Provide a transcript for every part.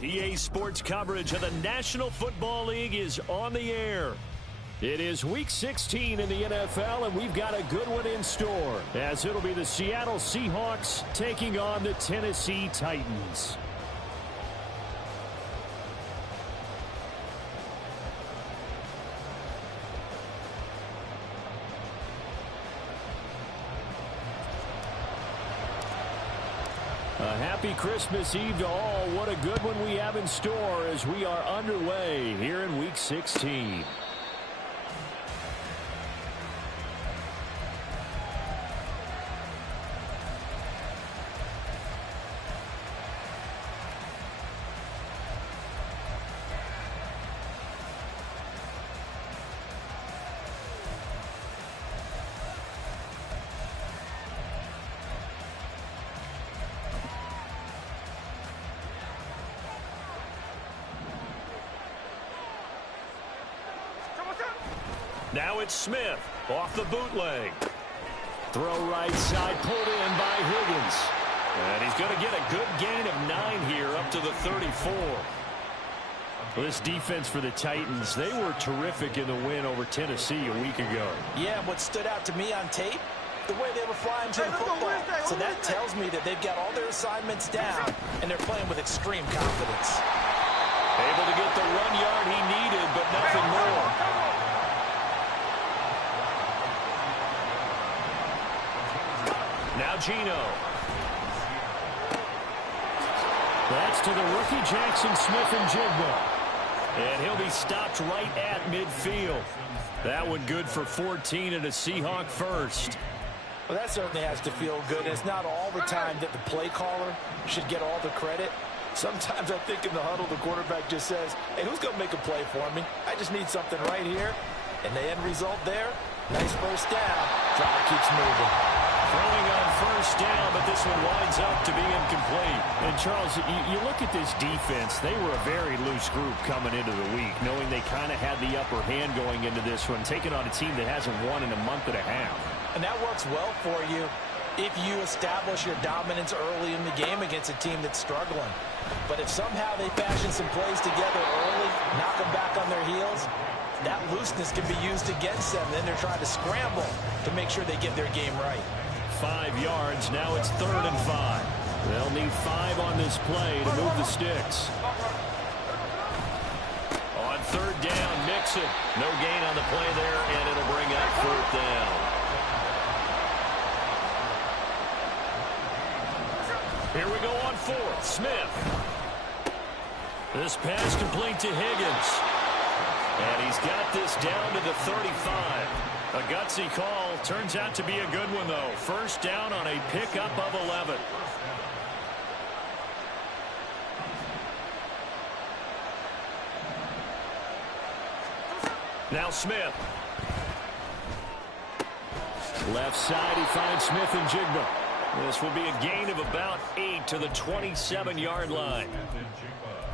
EA Sports coverage of the National Football League is on the air. It is Week 16 in the NFL, and we've got a good one in store, as it'll be the Seattle Seahawks taking on the Tennessee Titans. A happy Christmas Eve to all. What a good one we have in store as we are underway here in Week 16. Now it's Smith off the bootleg. Throw right side, pulled in by Higgins. And he's going to get a good gain of 9 here up to the 34. Well, this defense for the Titans, they were terrific in the win over Tennessee a week ago. Yeah, what stood out to me on tape, the way they were flying to the football. So that tells me that they've got all their assignments down, and they're playing with extreme confidence. Able to get the 1 yard he needed, but nothing more. Now Gino. That's to the rookie Jackson Smith-Njigba. And he'll be stopped right at midfield. That one good for 14 and a Seahawk first. Well, that certainly has to feel good. It's not all the time that the play caller should get all the credit. Sometimes I think in the huddle, the quarterback just says, hey, who's going to make a play for me? I just need something right here. And the end result there, nice first down. Drive keeps moving. Throwing on first down, but this one winds up to be incomplete. And, Charles, you look at this defense, they were a very loose group coming into the week, knowing they kind of had the upper hand going into this one, taking on a team that hasn't won in a month and a half. And that works well for you if you establish your dominance early in the game against a team that's struggling. But if somehow they fashion some plays together early, knock them back on their heels, that looseness can be used against them. Then they're trying to scramble to make sure they get their game right. 5 yards. Now it's 3rd and 5. They'll need 5 on this play to move the sticks. On 3rd down, Mixon. No gain on the play there, and it'll bring up 4th down. Here we go on 4th. Smith. This pass complete to Higgins. And he's got this down to the 35. A gutsy call. Turns out to be a good one, though. First down on a pickup of 11. Now Smith. Left side, he finds Smith-Njigba. This will be a gain of about 8 to the 27-yard line.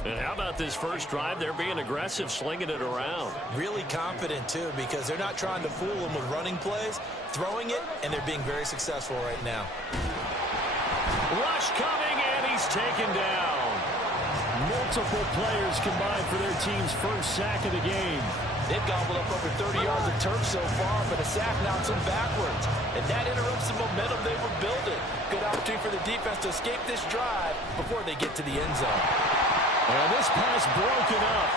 And how about this first drive? They're being aggressive, slinging it around. Really confident, too, because they're not trying to fool them with running plays, throwing it, and they're being very successful right now. Rush coming, and he's taken down. Multiple players combined for their team's first sack of the game. They've gobbled up over 30 yards of turf so far, but a sack knocks them backwards. And that interrupts the momentum they were building. Good opportunity for the defense to escape this drive before they get to the end zone. And this pass broken up.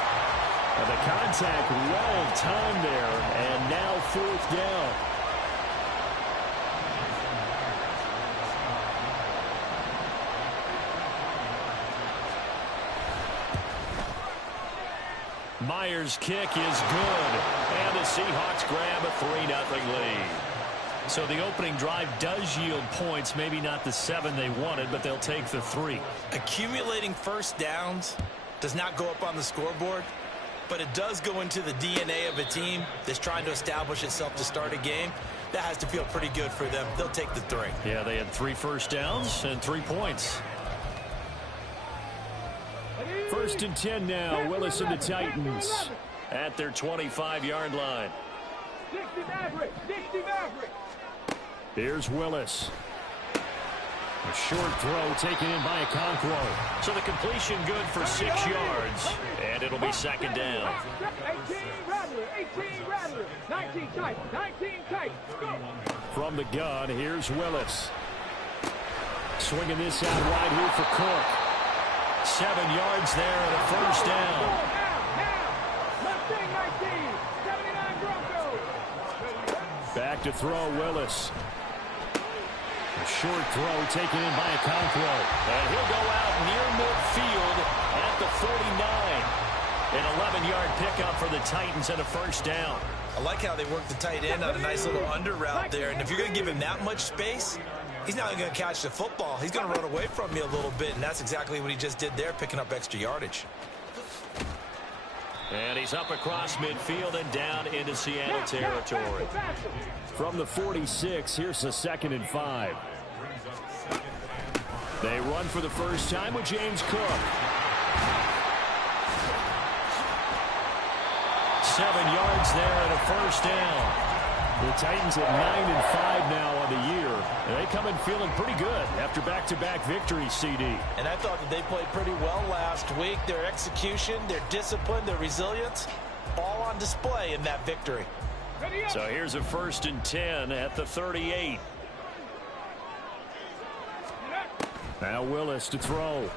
And the contact well timed there. And now 4th down. Myers' kick is good. And the Seahawks grab a 3-0 lead. So the opening drive does yield points, maybe not the 7 they wanted, but they'll take the 3. Accumulating first downs does not go up on the scoreboard, but it does go into the DNA of a team that's trying to establish itself to start a game. That has to feel pretty good for them. They'll take the 3. Yeah, they had 3 first downs and 3 points. 1st and 10 now, Willis and the Titans at their 25-yard line. Here's Willis. A short throw taken in by Okonkwo. So the completion good for 6 yards, and it'll be second down. 18 Rattler, 19 tight, 19 tight, go! From the gun, here's Willis. Swinging this out wide here for Cook. 7 yards there and a first down. Now, Mustang 19, 79 Broncos. Back to throw, Willis. A short throw taken in by Okonkwo. And he'll go out near midfield at the 49. An 11-yard pickup for the Titans and a first down. I like how they work the tight end on a nice little under route there. And if you're going to give him that much space, he's not going to catch the football. He's going to run away from you a little bit, and that's exactly what he just did there, picking up extra yardage. And he's up across midfield and down into Seattle territory. From the 46, here's the 2nd and 5. They run for the first time with James Cook. 7 yards there and a first down. The Titans at 9-5 now on the year. And they come in feeling pretty good after back-to-back victories, CD. And I thought that they played pretty well last week. Their execution, their discipline, their resilience, all on display in that victory. So here's a 1st and 10 at the 38. Now Willis to throw.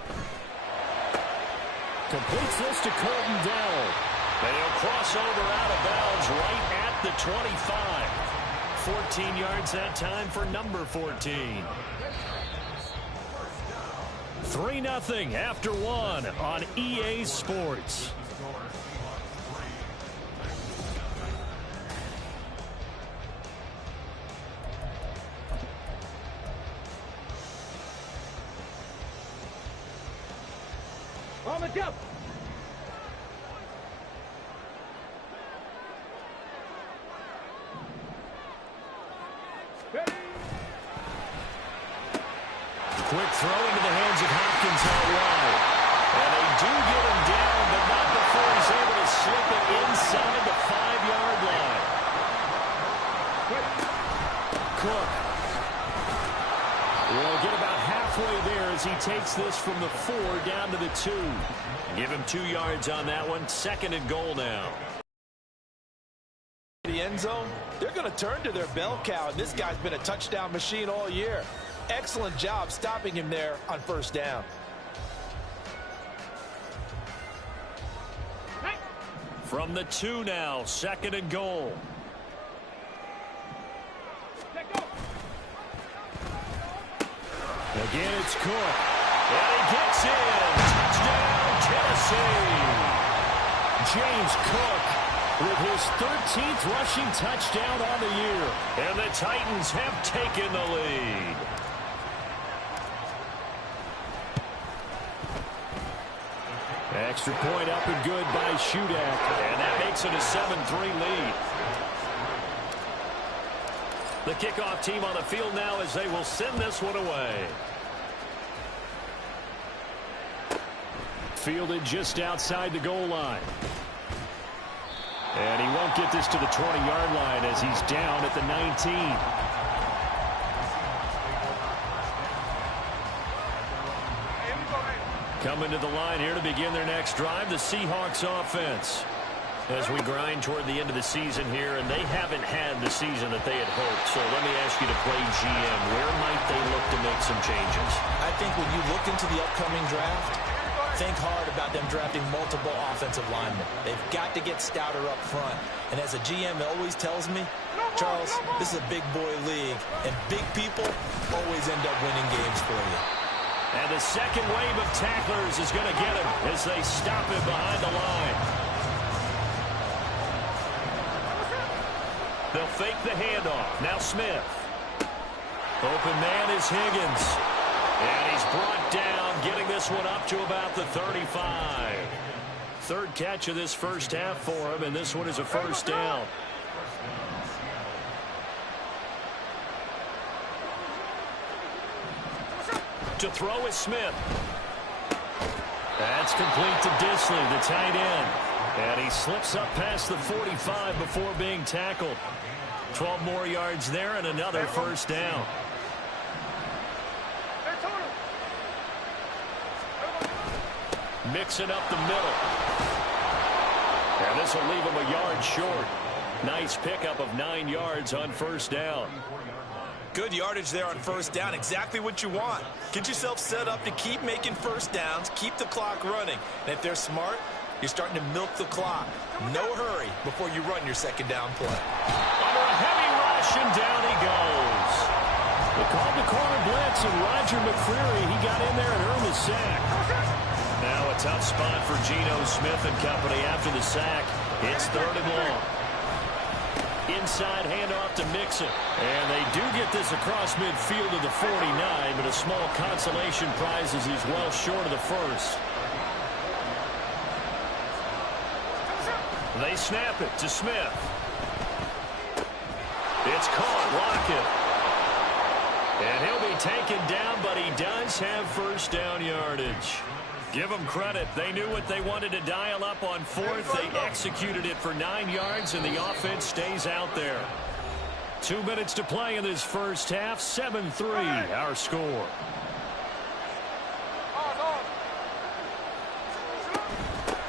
Completes this to Colton Dell. And he'll cross over out of bounds right at the 25. 14 yards that time for number 14. 3-0 after 1 on EA Sports. On the jump. Quick throw into the hands of Hopkins out wide. And they do get him down, but not before he's able to slip it inside the 5-yard line. Cook will get about halfway there as he takes this from the 4 down to the 2. Give him 2 yards on that one. 2nd and goal now. The end zone, they're going to turn to their bell cow, and this guy's been a touchdown machine all year. Excellent job stopping him there on 1st down. From the 2 now, 2nd and goal. Again, it's Cook. And he gets in. Touchdown, Tennessee. James Cook with his 13th rushing touchdown on the year. And the Titans have taken the lead. Extra point up and good by Shudak. And that makes it a 7-3 lead. The kickoff team on the field now as they will send this one away. Fielded just outside the goal line. And he won't get this to the 20-yard line as he's down at the 19. Coming to the line here to begin their next drive, the Seahawks offense. As we grind toward the end of the season here, and they haven't had the season that they had hoped. So let me ask you to play GM. Where might they look to make some changes? I think when you look into the upcoming draft, think hard about them drafting multiple offensive linemen. They've got to get stouter up front. And as a GM always tells me, Charles, this is a big boy league, and big people always end up winning games for you. And the second wave of tacklers is going to get him as they stop him behind the line. They'll fake the handoff. Now Smith. Open man is Higgins. And he's brought down, getting this one up to about the 35. Third catch of this first half for him, and this one is a first down. To throw is Smith. That's complete to Disley, the tight end. And he slips up past the 45 before being tackled. 12 more yards there and another first down. Mixing up the middle. And this will leave him a yard short. Nice pickup of 9 yards on first down. Good yardage there on first down. Exactly what you want. Get yourself set up to keep making first downs, keep the clock running. And if they're smart, you're starting to milk the clock. No hurry before you run your second down play. Under a heavy rush, and down he goes. They called the corner blitz, and Roger McCreary, he got in there and earned the sack. Now a tough spot for Geno Smith and company after the sack. It's 3rd and long. Inside handoff to Mixon. And they do get this across midfield to the 49, but a small consolation prize as he's well short of the first. They snap it to Smith. It's caught. Lockett. And he'll be taken down, but he does have first down yardage. Give them credit. They knew what they wanted to dial up on 4th. They executed it for 9 yards, and the offense stays out there. 2 minutes to play in this first half. 7-3, our score.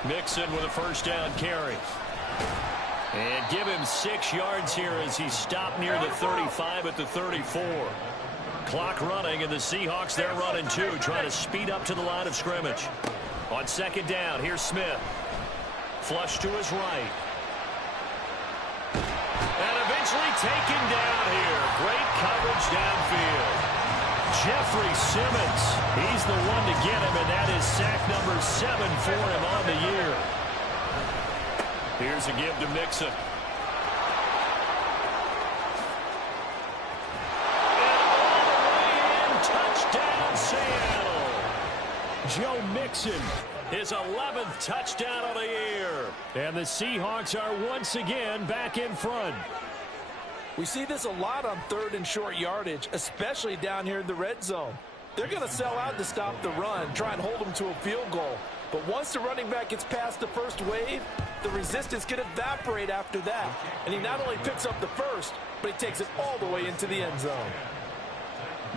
Mixon with a first down carry. And give him 6 yards here as he's stopped near the 35 at the 34. Clock running, and the Seahawks, they're running too, trying to speed up to the line of scrimmage. On second down, here's Smith. Flush to his right. And eventually taken down here. Great coverage downfield. Jeffrey Simmons, he's the one to get him, and that is sack number 7 for him on the year. Here's a give to Mixon. Touchdown, Seattle. Joe Mixon, his 11th touchdown of the year. And the Seahawks are once again back in front. We see this a lot on 3rd and short yardage, especially down here in the red zone. They're going to sell out to stop the run, try and hold them to a field goal. But once the running back gets past the first wave, the resistance can evaporate after that. And he not only picks up the first, but he takes it all the way into the end zone.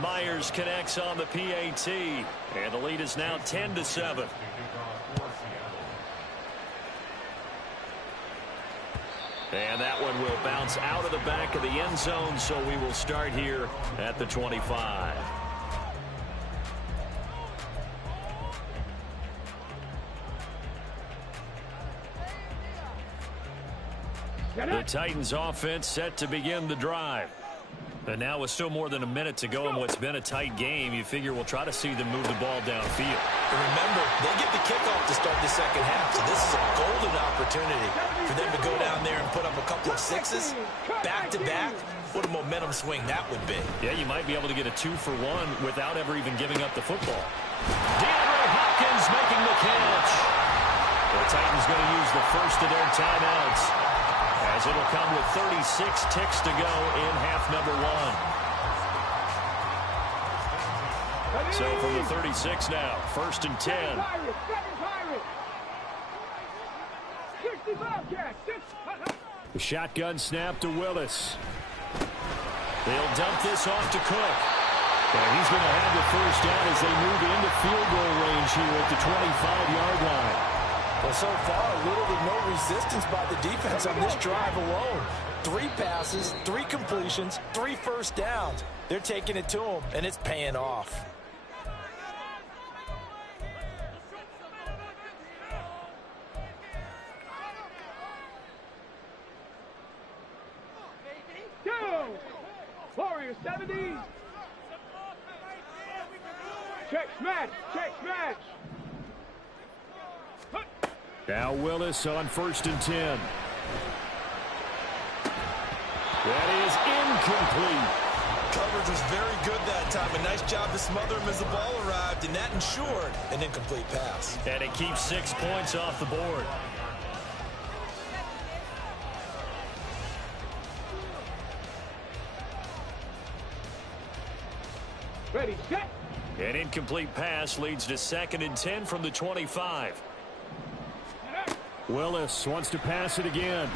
Myers connects on the PAT, and the lead is now 10-7. And that one will bounce out of the back of the end zone, so we will start here at the 25. The Titans offense set to begin the drive. And now with still more than a minute to go in what's been a tight game, you figure we'll try to see them move the ball downfield. And remember, they get the kickoff to start the second half, so this is a golden opportunity for them to go down there and put up a couple of sixes back-to-back. What a momentum swing that would be. Yeah, you might be able to get a 2-for-1 without ever even giving up the football. DeAndre Hopkins making the catch. The Titans going to use the first of their timeouts, as it'll come with 36 ticks to go in half number 1. So from the 36 now, 1st and 10. The shotgun snap to Willis. They'll dump this off to Cook. And he's going to have the first down as they move into field goal range here at the 25-yard line. Well, so far, little to no resistance by the defense on this drive alone. 3 passes, 3 completions, 3 first downs. They're taking it to them, and it's paying off. Warriors 70. Check smash, check smash. Now Willis on 1st and 10. That is incomplete. Coverage was very good that time. A nice job to smother him as the ball arrived, and that ensured an incomplete pass. And it keeps 6 points off the board. Ready, set. An incomplete pass leads to 2nd and 10 from the 25. Willis wants to pass it again.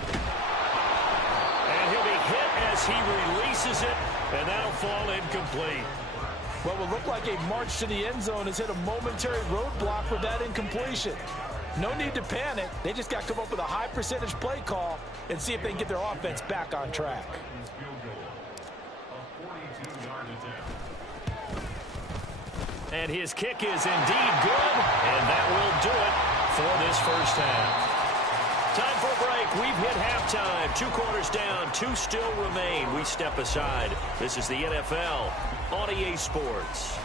And he'll be hit as he releases it, and that'll fall incomplete. What would look like a march to the end zone has hit a momentary roadblock with that incompletion. No need to panic. They just got to come up with a high percentage play call and see if they can get their offense back on track. And his kick is indeed good, and that will do it for this first half. Time for a break. We've hit halftime. 2 quarters down, 2 still remain. We step aside. This is the NFL on EA Sports.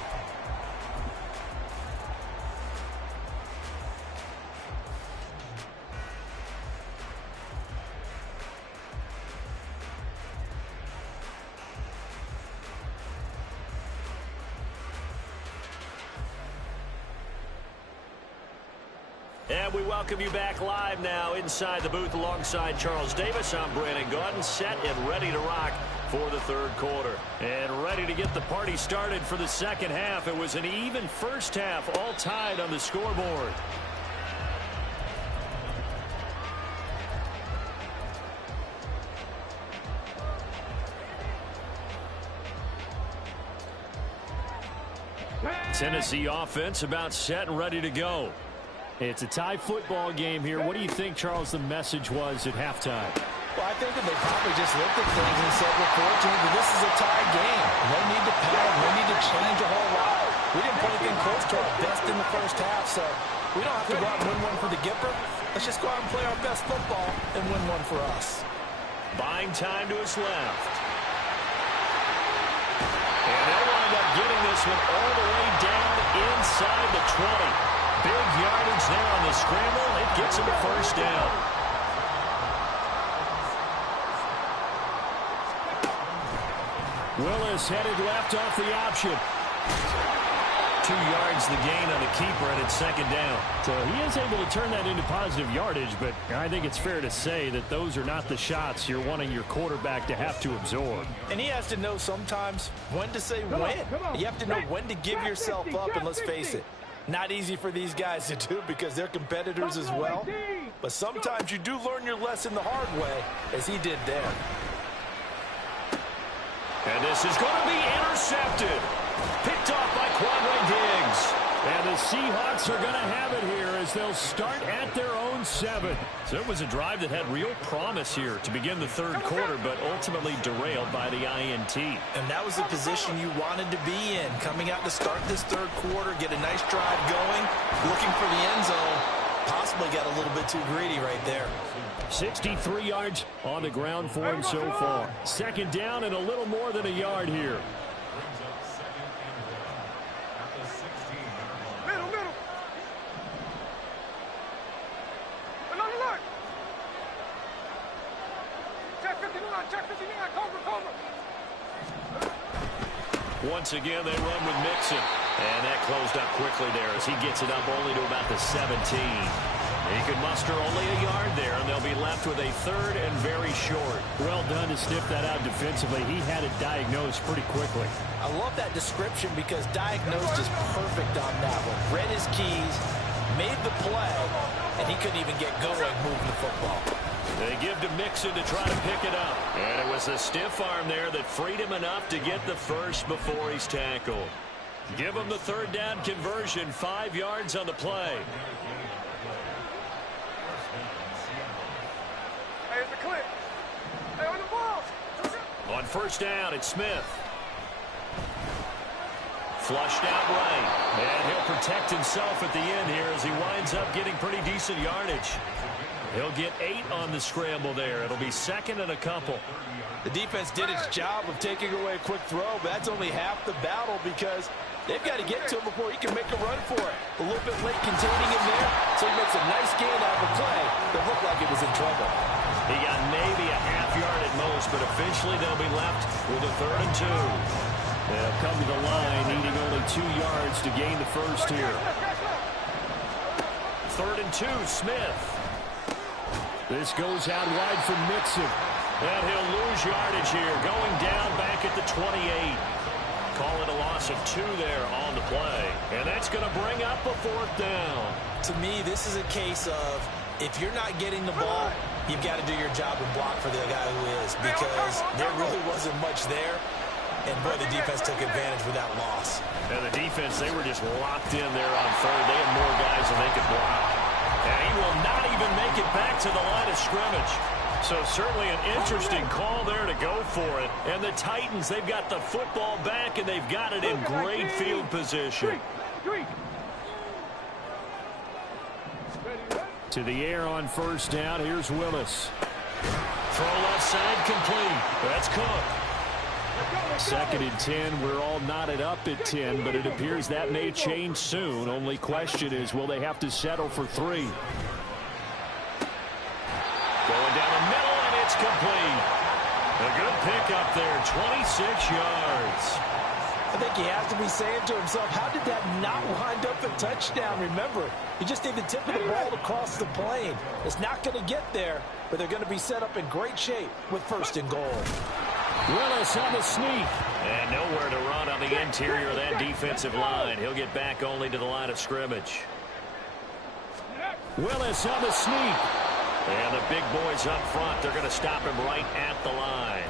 And we welcome you back live now inside the booth alongside Charles Davis. I'm Brandon Gaudin, set and ready to rock for the third quarter. And ready to get the party started for the second half. It was an even first half, all tied on the scoreboard. Tennessee offense about set and ready to go. It's a tie football game here. What do you think, Charles, the message was at halftime? Well, I think that they probably just looked at things and said, we're fortunate that this is a tie game. No need to panic. No need to change a whole lot. We didn't play anything close to our best in the first half, so we don't have to go out and win one for the Gipper. Let's just go out and play our best football and win one for us. Buying time to his left. And they'll wind up getting this one all the way down inside the 20. Big yardage there on the scramble. It gets him a first down. Willis headed left off the option. 2 yards the gain on the keeper, and it's second down. So he is able to turn that into positive yardage, but I think it's fair to say that those are not the shots you're wanting your quarterback to have to absorb. And he has to know sometimes when to say when. You have to know when to give yourself up, and let's face it, not easy for these guys to do because they're competitors as well. But sometimes you do learn your lesson the hard way, as he did there. And this is going to be intercepted. Picked off by Quandre Diggs. And the Seahawks are going to have it here as they'll start at their own 7. So it was a drive that had real promise here to begin the third quarter, but ultimately derailed by the INT. And that was the position you wanted to be in. Coming out to start this third quarter, get a nice drive going, looking for the end zone. Possibly got a little bit too greedy right there. 63 yards on the ground for him so far. Second down and a little more than a yard here. Once again, they run with Mixon. And that closed up quickly there as he gets it up only to about the 17. He could muster only a yard there, and they'll be left with a third and very short. Well done to sniff that out defensively. He had it diagnosed pretty quickly. I love that description because diagnosed is perfect on that one. Read his keys, made the play, and he couldn't even get going moving the football. They give to Mixon to try to pick it up. And it was a stiff arm there that freed him enough to get the first before he's tackled. Give him the third down conversion, 5 yards on the play. Here's the clip. Hey, on the ball. On first down, it's Smith. Flushed out right. And he'll protect himself at the end here as he winds up getting pretty decent yardage. He'll get 8 on the scramble there. It'll be second and a couple. The defense did its job of taking away a quick throw, but that's only half the battle because they've got to get to him before he can make a run for it. A little bit late containing him there, so he makes a nice gain out of a play that looked like it was in trouble. He got maybe a half yard at most, but eventually they'll be left with a 3rd and 2. They'll come to the line, needing only 2 yards to gain the first here. 3rd and 2, Smith. This goes out wide for Mixon. And he'll lose yardage here, going down back at the 28. Call it a loss of 2 there on the play. And that's going to bring up a 4th down. To me, this is a case of if you're not getting the ball, you've got to do your job and block for the guy who is, because there really wasn't much there. And, boy, the defense took advantage with that loss. And the defense, they were just locked in there on third. They had more guys than they could block. And he will not even make it back to the line of scrimmage. So certainly an interesting call there to go for it. And the Titans, they've got the football back, and they've got it in great field position. To the air on first down. Here's Willis. Throw left side complete. That's Cook. 2nd and 10. We're all knotted up at 10, but it appears that may change soon. Only question is, will they have to settle for 3? Going down the middle, and it's complete. A good pickup there, 26 yards. I think he has to be saying to himself, how did that not wind up a touchdown? Remember, you just need the tip of the ball across the plane. It's not going to get there, but they're going to be set up in great shape with 1st and goal. Willis on the sneak. And nowhere to run on the interior of that defensive line. He'll get back only to the line of scrimmage. Willis on the sneak. And the big boys up front, they're going to stop him right at the line.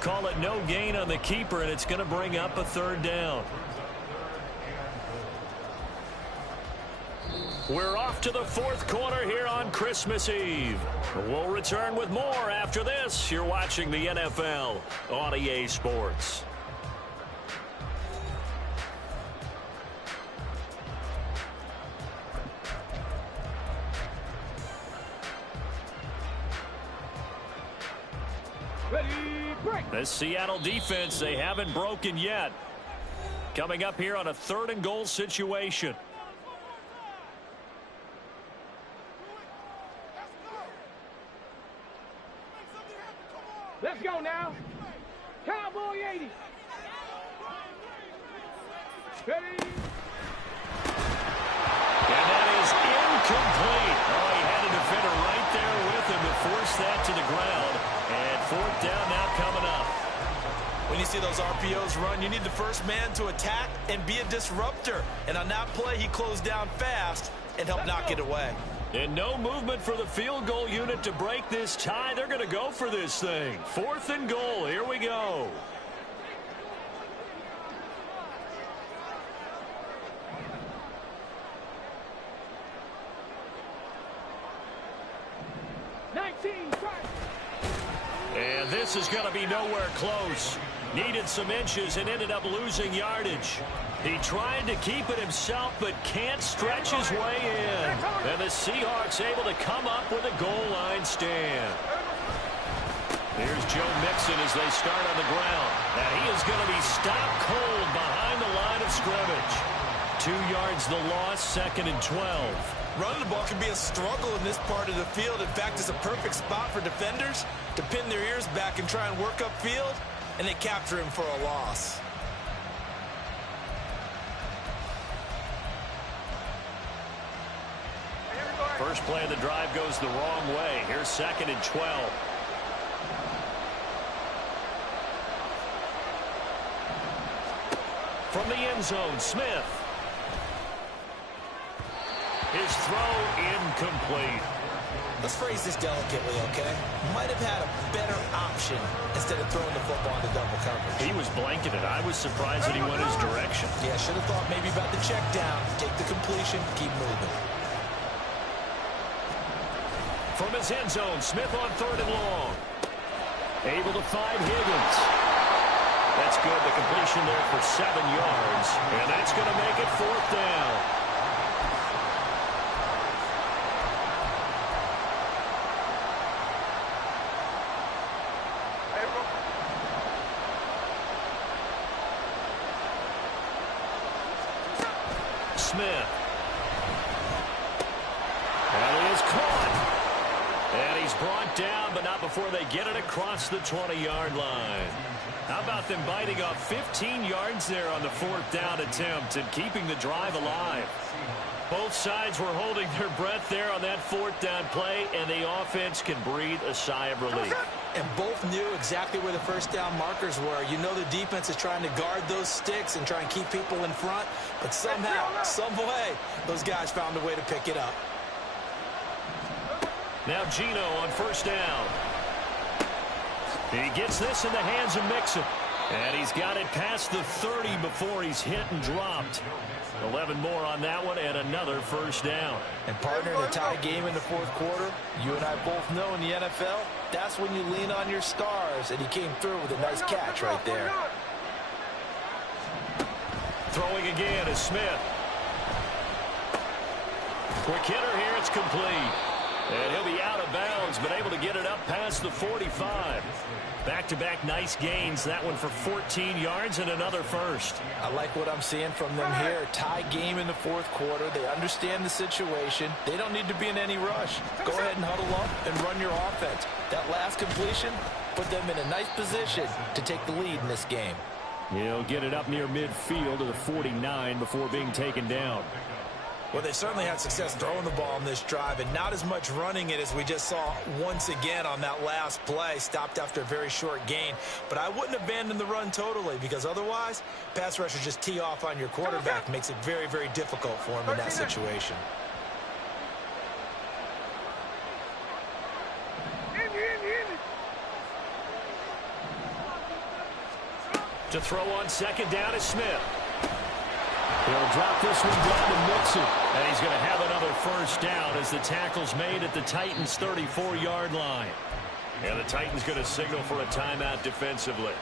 Call it no gain on the keeper, and it's going to bring up a 3rd down. We're off to the 4th quarter here on Christmas Eve. We'll return with more after this. You're watching the NFL on EA Sports. The Seattle defense, they haven't broken yet. Coming up here on a 3rd and goal situation. Let's go now. Cowboy 80. Ready? And that is incomplete. Oh, he had a defender right there with him to force that to the ground. And 4th down now coming up. When you see those RPOs run, you need the first man to attack and be a disruptor. And on that play, he closed down fast and helped knock it away. And no movement for the field goal unit to break this tie. They're going to go for this thing. 4th and goal. Here we go. And this is going to be nowhere close. Needed some inches and ended up losing yardage. He tried to keep it himself, but can't stretch his way in. And the Seahawks able to come up with a goal line stand. Here's Joe Mixon as they start on the ground. And he is going to be stopped cold behind the line of scrimmage. 2 yards the loss, 2nd and 12. Running the ball can be a struggle in this part of the field. In fact, it's a perfect spot for defenders to pin their ears back and try and work upfield, and they capture him for a loss. First play of the drive goes the wrong way. Here's 2nd and 12. From the end zone, Smith. His throw incomplete. Let's phrase this delicately, okay? Might have had a better option instead of throwing the football into double coverage. He was blanketed. I was surprised that he went his direction. Yeah, should have thought maybe about the check down, take the completion, keep moving. From his end zone, Smith on 3rd and long. Able to find Higgins. That's good. The completion there for 7 yards. And that's going to make it 4th down. Smith. And he is caught. And he's brought down, but not before they get it across the 20-yard line. How about them biting off 15 yards there on the 4th down attempt and keeping the drive alive? Both sides were holding their breath there on that 4th down play, and the offense can breathe a sigh of relief. And both knew exactly where the first down markers were. You know the defense is trying to guard those sticks and try and keep people in front, but somehow, some way, those guys found a way to pick it up. Now Gino on 1st down. He gets this in the hands of Mixon. And he's got it past the 30 before he's hit and dropped. 11 more on that one and another first down. And partner, in a tie game in the fourth quarter, you and I both know in the NFL, that's when you lean on your stars, and he came through with a nice catch right there. Throwing again is Smith. Quick hitter here, it's complete. And he'll be out of bounds, but able to get it up past the 45. Back-to-back nice gains. That one for 14 yards and another first. I like what I'm seeing from them here. Tie game in the fourth quarter. They understand the situation. They don't need to be in any rush. Go ahead and huddle up and run your offense. That last completion put them in a nice position to take the lead in this game. He'll get it up near midfield to the 49 before being taken down. Well, they certainly had success throwing the ball in this drive, and not as much running it as we just saw once again on that last play. Stopped after a very short gain. But I wouldn't abandon the run totally, because otherwise, pass rushers just tee off on your quarterback. Makes it very, very difficult for him in that situation. To throw on second down is Smith. He'll drop this one down to Mixon. And he's going to have another first down as the tackle's made at the Titans' 34-yard line. And the Titans going to signal for a timeout defensively.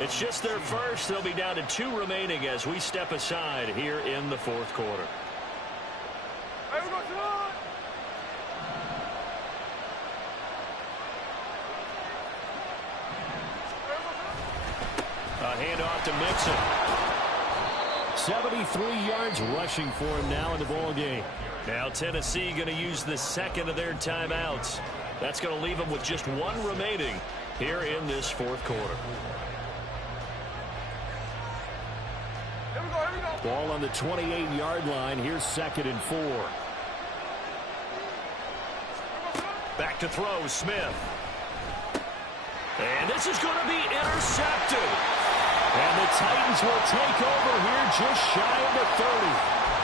It's just their first. They'll be down to 2 remaining as we step aside here in the fourth quarter. A handoff to Mixon. 73 yards rushing for him now in the ball game. Now Tennessee going to use the second of their timeouts. That's going to leave them with just 1 remaining here in this fourth quarter. Ball on the 28-yard line. Here's 2nd and 4. Back to throw, Smith. And this is going to be intercepted. And the Titans will take over here just shy of the 30.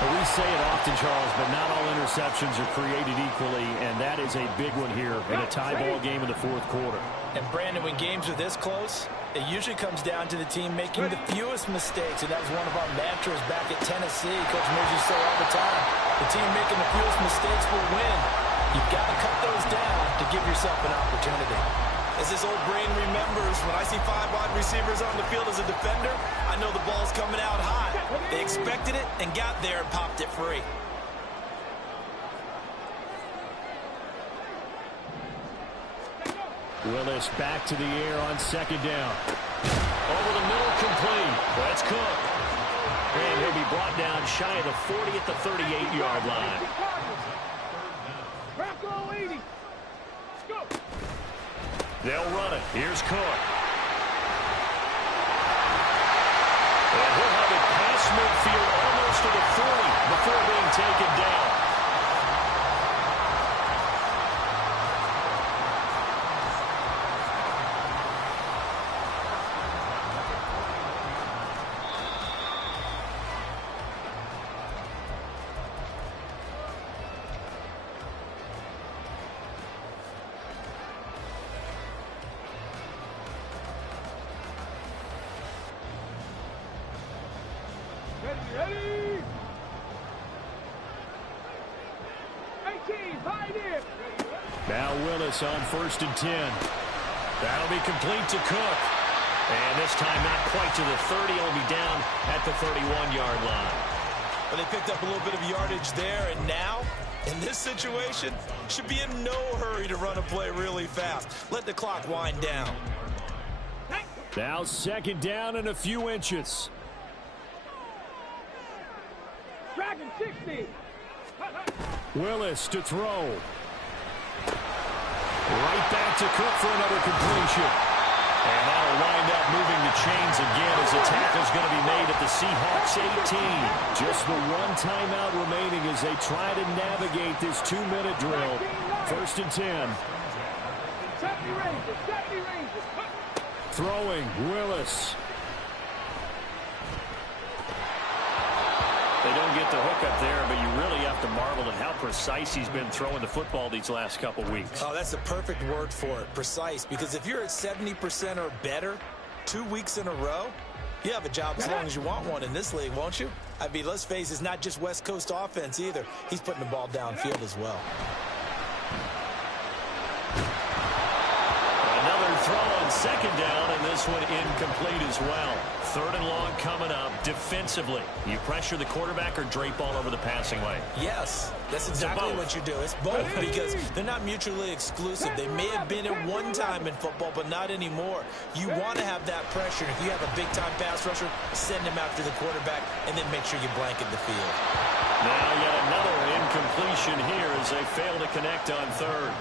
Well, we say it often, Charles, but not all interceptions are created equally, and that is a big one here in a tie ball game in the fourth quarter. And, Brandon, when games are this close, it usually comes down to the team making the fewest mistakes, and that was one of our mantras back at Tennessee. Coach Murphy say all the time, the team making the fewest mistakes will win. You've got to cut those down to give yourself an opportunity. As this old brain remembers, when I see 5 wide receivers on the field as a defender, I know the ball's coming out hot. They expected it and got there and popped it free. Willis back to the air on second down. Over the middle, complete. That's Cook. And he'll be brought down shy of the 40 at the 38-yard line. They'll run it. Here's Cook. And he'll have it past midfield almost to the 40 before being taken down. Now Willis on 1st and 10. That'll be complete to Cook. And this time not quite to the 30. He'll be down at the 31-yard line. Well, they picked up a little bit of yardage there, and now, in this situation, should be in no hurry to run a play really fast. Let the clock wind down. Now 2nd down and a few inches. Dragon 60. Willis to throw. Right back to Cook for another completion. And that'll wind up moving the chains again as the tackle's going to be made at the Seahawks 18. Just the 1 timeout remaining as they try to navigate this 2-minute drill. 1st and 10. Throwing, Willis. They don't get the hook up there, but you really have to marvel at how precise he's been throwing the football these last couple weeks. Oh, that's the perfect word for it, precise, because if you're at 70% or better, 2 weeks in a row? You have a job as long as you want one in this league, won't you? I mean, let's face it, it's not just West Coast offense either. He's putting the ball downfield as well. Another throw on second down, and this one incomplete as well. 3rd and long coming up. Defensively, you pressure the quarterback or drape all over the passing lane? Yes, that's exactly what you do. It's both, because they're not mutually exclusive. They may have been at one time in football, but not anymore. You want to have that pressure. If you have a big-time pass rusher, send him after the quarterback, and then make sure you blanket the field. Now yet another incompletion here as they fail to connect on 3rd.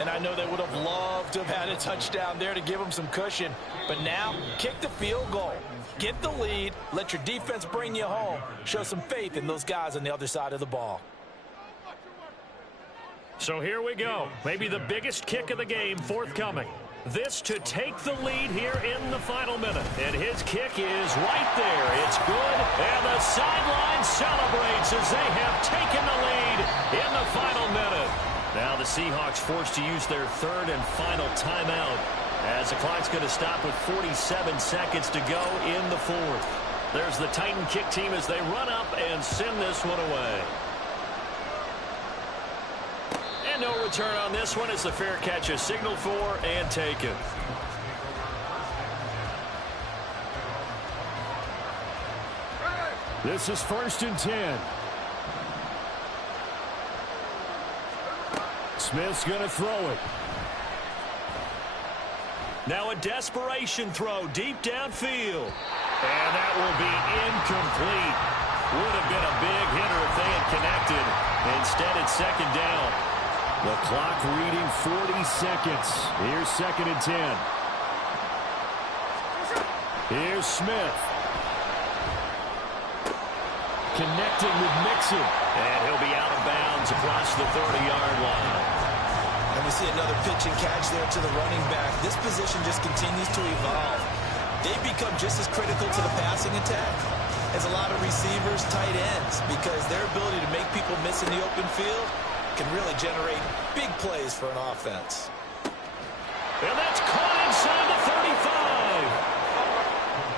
And I know they would have loved to have had a touchdown there to give them some cushion. But now, kick the field goal. Get the lead. Let your defense bring you home. Show some faith in those guys on the other side of the ball. So here we go. Maybe the biggest kick of the game forthcoming. This to take the lead here in the final minute. And his kick is right there. It's good. And the sideline celebrates as they have taken the lead in the final minute. Now the Seahawks forced to use their 3rd and final timeout as the clock's going to stop with 47 seconds to go in the 4th. There's the Titan kick team as they run up and send this one away. And no return on this one as the fair catch is signaled for and taken. This is 1st and 10. Smith's going to throw it. Now a desperation throw deep downfield. And that will be incomplete. Would have been a big hitter if they had connected. Instead, it's 2nd down. The clock reading 40 seconds. Here's 2nd and 10. Here's Smith. Connecting with Mixon. And he'll be out of bounds across the 30-yard line. And we see another pitch and catch there to the running back. This position just continues to evolve. They become just as critical to the passing attack as a lot of receivers, tight ends, because their ability to make people miss in the open field can really generate big plays for an offense. And that's caught inside the 35.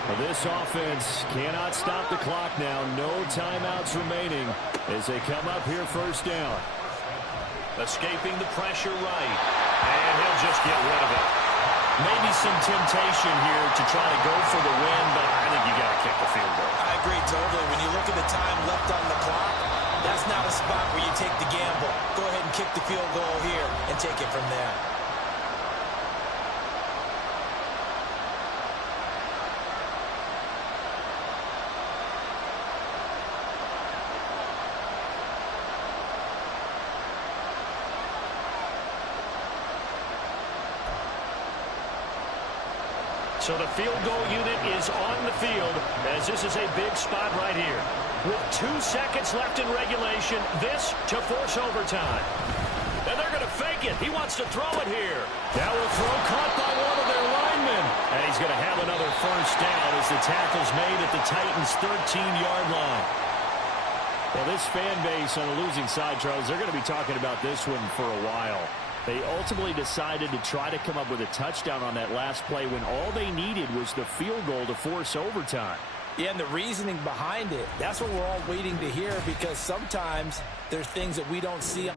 Well, this offense cannot stop the clock now. No timeouts remaining as they come up here 1st down. Escaping the pressure right. And he'll just get rid of it. Maybe some temptation here to try to go for the win, but I think you got to kick the field goal. I agree totally. When you look at the time left on the clock, that's not a spot where you take the gamble. Go ahead and kick the field goal here and take it from there. So the field goal unit is on the field as this is a big spot right here. With 2 seconds left in regulation, this to force overtime. And they're going to fake it. He wants to throw it here. Now a throw caught by one of their linemen. And he's going to have another 1st down as the tackle's made at the Titans' 13-yard line. Well, this fan base on the losing side, Charles, they're going to be talking about this one for a while. They ultimately decided to try to come up with a touchdown on that last play when all they needed was the field goal to force overtime. Yeah, and the reasoning behind it, that's what we're all waiting to hear, because sometimes there's things that we don't see